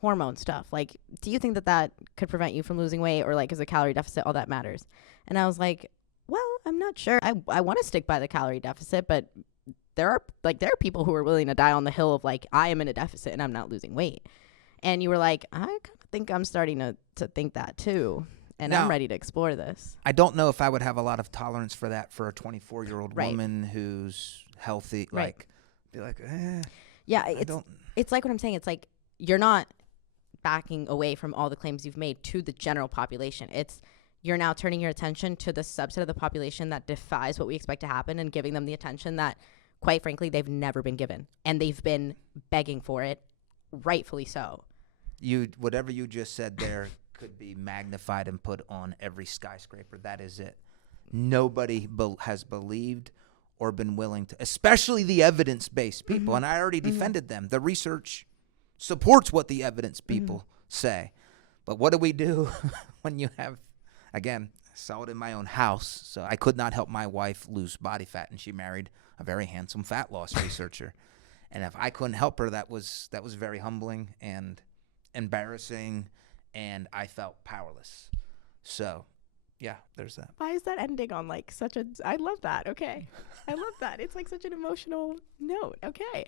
hormone stuff? Like, do you think that could prevent you from losing weight, or like is a calorie deficit all that matters? And I was like, well, I'm not sure. I want to stick by the calorie deficit, but there are people who are willing to die on the hill of like, I am in a deficit and I'm not losing weight. And you were like, I kind of think I'm starting to think that too. And Now, I'm ready to explore this. I don't know if I would have a lot of tolerance for that for a 24-year-old Right. woman who's healthy. Right. Like, be like, Yeah, don't. it's like what I'm saying. It's like you're not backing away from all the claims you've made to the general population. It's you're now turning your attention to the subset of the population that defies what we expect to happen and giving them the attention that, quite frankly, they've never been given. And they've been begging for it, rightfully so. Whatever you just said there could be magnified and put on every skyscraper. That is it. Nobody has believed or been willing to, especially the evidence-based people. And I already defended them. The research supports what the evidence people say. But what do we do when you have, again, I saw it in my own house, so I could not help my wife lose body fat, and she married a very handsome fat loss researcher. And if I couldn't help her, that was very humbling and embarrassing, and I felt powerless. So, yeah, there's that. Why is that ending on like such a, I love that. Okay. I love that. It's like such an emotional note. Okay.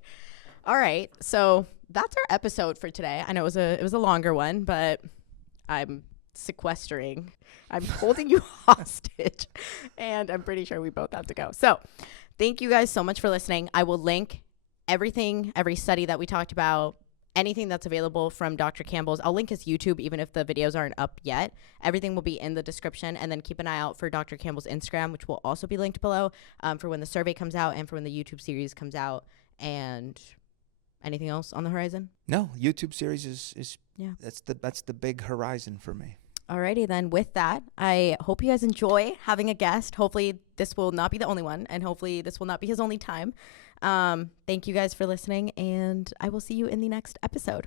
All right. So that's our episode for today. I know it was a longer one, but I'm sequestering. I'm holding you hostage, and I'm pretty sure we both have to go. So thank you guys so much for listening. I will link everything, every study that we talked about, anything that's available from Dr. Campbell's. I'll link his YouTube, even if the videos aren't up yet. Everything will be in the description. And then keep an eye out for Dr. Campbell's Instagram, which will also be linked below, for when the survey comes out and for when the YouTube series comes out. And anything else on the horizon? No, YouTube series is Yeah. That's the big horizon for me. Alrighty then. With that, I hope you guys enjoy having a guest. Hopefully this will not be the only one, and hopefully this will not be his only time. Thank you guys for listening, and I will see you in the next episode.